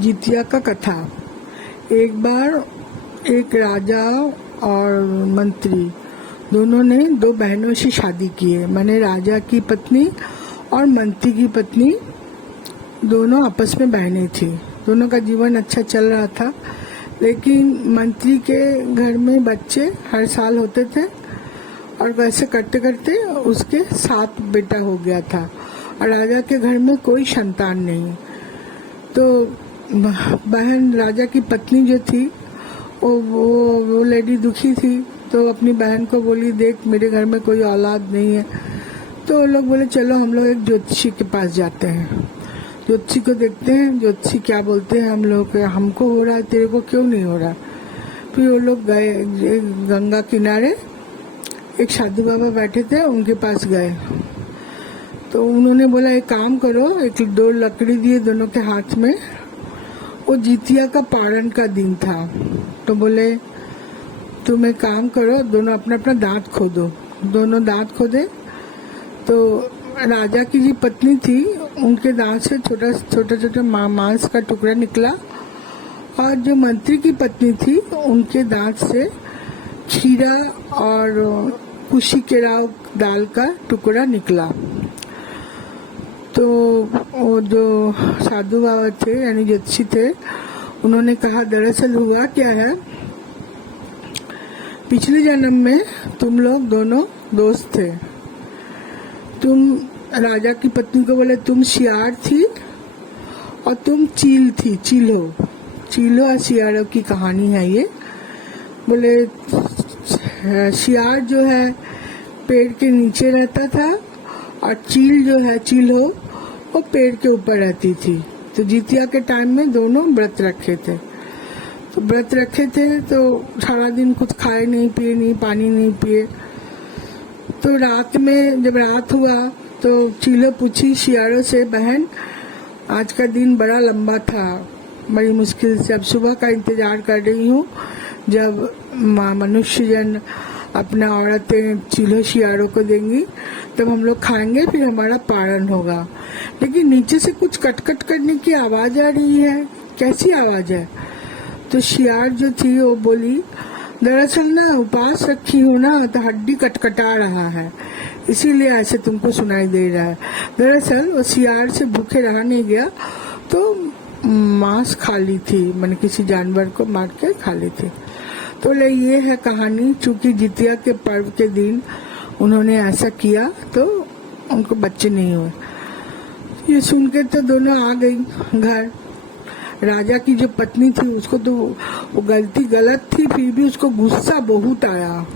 जितिया का कथा। एक बार एक राजा और मंत्री दोनों ने दो बहनों से शादी की है। मैंने राजा की पत्नी और मंत्री की पत्नी दोनों आपस में बहनें थी। दोनों का जीवन अच्छा चल रहा था, लेकिन मंत्री के घर में बच्चे हर साल होते थे और वैसे करते करते उसके 7 बेटा हो गया था और राजा के घर में कोई संतान नहीं। तो बहन राजा की पत्नी जो थी वो लेडी दुखी थी, तो अपनी बहन को बोली, देख मेरे घर में कोई औलाद नहीं है। तो वो लोग बोले चलो हम लोग एक ज्योतिषी के पास जाते हैं, ज्योतिषी को देखते हैं ज्योतिषी क्या बोलते हैं। हम लोग हमको हो रहा है, तेरे को क्यों नहीं हो रहा। फिर वो लोग गए गंगा किनारे, एक साधु बाबा बैठे थे, उनके पास गए। तो उन्होंने बोला एक काम करो, एक 2 लकड़ी दिए दोनों के हाथ में। वो जितिया का पारण का दिन था। तो बोले तुम एक काम करो, दोनों अपना अपना दांत खोदो। दोनों दांत खोदे तो राजा की जो पत्नी थी उनके दांत से छोटा छोटा मांस का टुकड़ा निकला, और जो मंत्री की पत्नी थी उनके दांत से खीरा और कुशी केराव दाल का टुकड़ा निकला। तो वो जो साधु बाबा थे यानी ज्योतिषी थे, उन्होंने कहा दरअसल हुआ क्या है, पिछले जन्म में तुम लोग दोनों दोस्त थे। तुम राजा की पत्नी को बोले तुम शियार थी और तुम चील थी, चीलो और शियारों की कहानी है ये। बोले शियार जो है पेड़ के नीचे रहता था और चील जो है चीलो वो पेड़ के ऊपर रहती थी। तो जितिया के टाइम में दोनों व्रत रखे थे। तो सारा दिन कुछ खाए नहीं, पिए नहीं, पानी नहीं पिए। तो रात में जब रात हुआ तो चीलो पूछी शियारों से, बहन आज का दिन बड़ा लंबा था, बड़ी मुश्किल से अब सुबह का इंतजार कर रही हूँ जब मनुष्य जन अपना औरतें चीलो शियारों को देंगी तब हम लोग खाएंगे, फिर हमारा पारण होगा। लेकिन नीचे से कुछ कटकट करने की आवाज आ रही है, कैसी आवाज है। तो शियार जो थी वो बोली, दरअसल ना उपवास रखी हूँ ना तो हड्डी कटकटा रहा है, इसीलिए ऐसे तुमको सुनाई दे रहा है। दरअसल वो शियार से भूखे रहा नहीं गया तो मांस खा ली थी, मैंने किसी जानवर को मार के खा ली थी। तो ये है कहानी। चूंकि जितिया के पर्व के दिन उन्होंने ऐसा किया तो उनको बच्चे नहीं हुए। ये सुन के तो दोनों आ गई घर। राजा की जो पत्नी थी उसको तो वो गलती गलत थी, फिर भी उसको गुस्सा बहुत आया।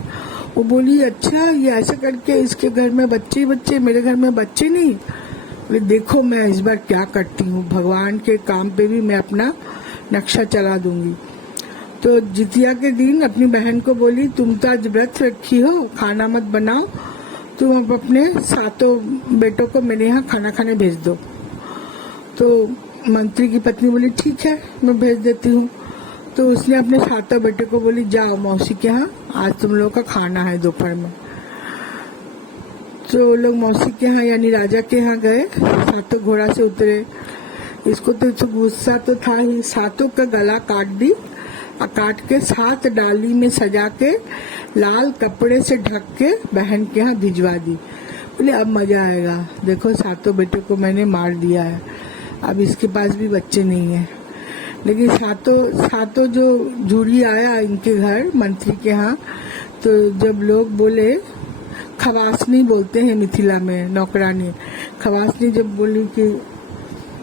वो बोली अच्छा ये ऐसा करके इसके घर में बच्चे, मेरे घर में बच्चे नहीं। बोले देखो मैं इस बार क्या करती हूँ, भगवान के काम पे भी मैं अपना नक्शा चला दूंगी। तो जितिया के दिन अपनी बहन को बोली तुम तो आज व्रत रखी हो, खाना मत बनाओ, तुम अपने 7 बेटों को मेरे यहाँ खाना खाने भेज दो। तो मंत्री की पत्नी बोली ठीक है मैं भेज देती हूँ। तो उसने अपने 7 बेटे को बोली जाओ मौसी के यहाँ, आज तुम लोग का खाना है दोपहर में। तो लोग मौसी के यहाँ यानी राजा के यहाँ गए, 7 घोड़ा से उतरे। इसको तो गुस्सा तो था ही, 7 का गला काट दी और काट के 7 डाली में सजा के लाल कपड़े से ढक के बहन के यहाँ भिजवा दी। बोले अब मजा आएगा, देखो 7 बेटे को मैंने मार दिया है, अब इसके पास भी बच्चे नहीं है। लेकिन 7 जो झूरी आया इनके घर मंत्री के यहाँ, तो जब लोग बोले, खवासनी बोलते हैं मिथिला में, नौकरानी खवासनी जब बोली कि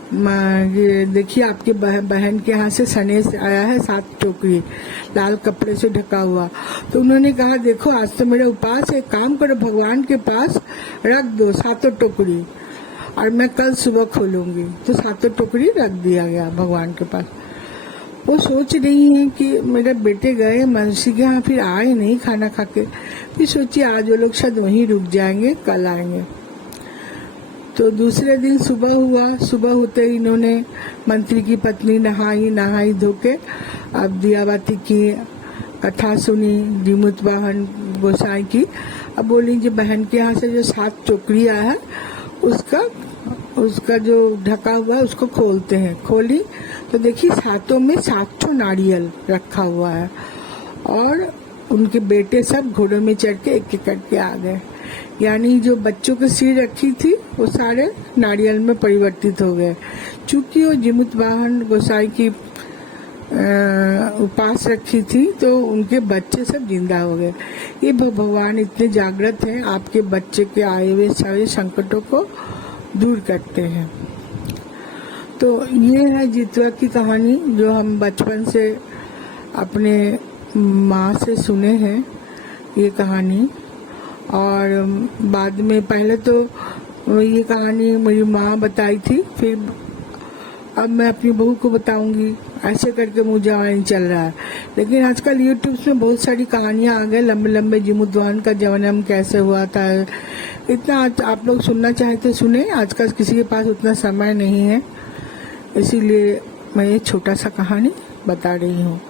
ये देखिए आपके बहन के यहाँ से सनेस आया है 7 टोकरी लाल कपड़े से ढका हुआ। तो उन्होंने कहा देखो आज तो मेरा उपवास है, काम करो भगवान के पास रख दो 7 टोकरी और मैं कल सुबह खोलूंगी। तो 7 टोकरी रख दिया गया भगवान के पास। वो सोच रही है कि मेरे बेटे गए मनुष्य के यहाँ, फिर आए नहीं खाना खा के। फिर सोची आज वो लोग शायद वहीं रुक जाएंगे, कल आएंगे। तो दूसरे दिन सुबह हुआ, सुबह होते ही इन्होंने मंत्री की पत्नी नहाई धोके अब दिया बाती की, कथा सुनी दिमुत वाहन गोसाई की। अब बोली जो बहन के यहाँ से जो 7 टोकरी आया है उसका उसका जो ढका हुआ है उसको खोलते हैं। खोली तो देखिए हाथों में 700 नारियल रखा हुआ है और उनके बेटे सब घोड़ों में चढ़ के एक एक करके आ गए। यानी जो बच्चों के सिर रखी थी वो सारे नारियल में परिवर्तित हो गए। चूंकि वो जीमूत वाहन गोसाई की उपास रखी थी तो उनके बच्चे सब जिंदा हो गए। ये भगवान इतने जागृत हैं, आपके बच्चे के आए हुए सारे संकटों को दूर करते हैं। तो ये है जितवा की कहानी जो हम बचपन से अपने माँ से सुने हैं ये कहानी। और बाद में पहले तो ये कहानी मेरी माँ बताई थी, फिर अब मैं अपनी बहू को बताऊंगी, ऐसे करके मुझे नहीं चल रहा है। लेकिन आजकल यूट्यूब में बहुत सारी कहानियां आ गए, लंबे लंबे जीमूत वाहन का जन्म कैसे हुआ था। इतना आप लोग सुनना चाहे तो सुने, आजकल किसी के पास उतना समय नहीं है, इसीलिए मैं ये छोटा सा कहानी बता रही हूँ।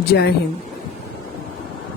जय हिंद।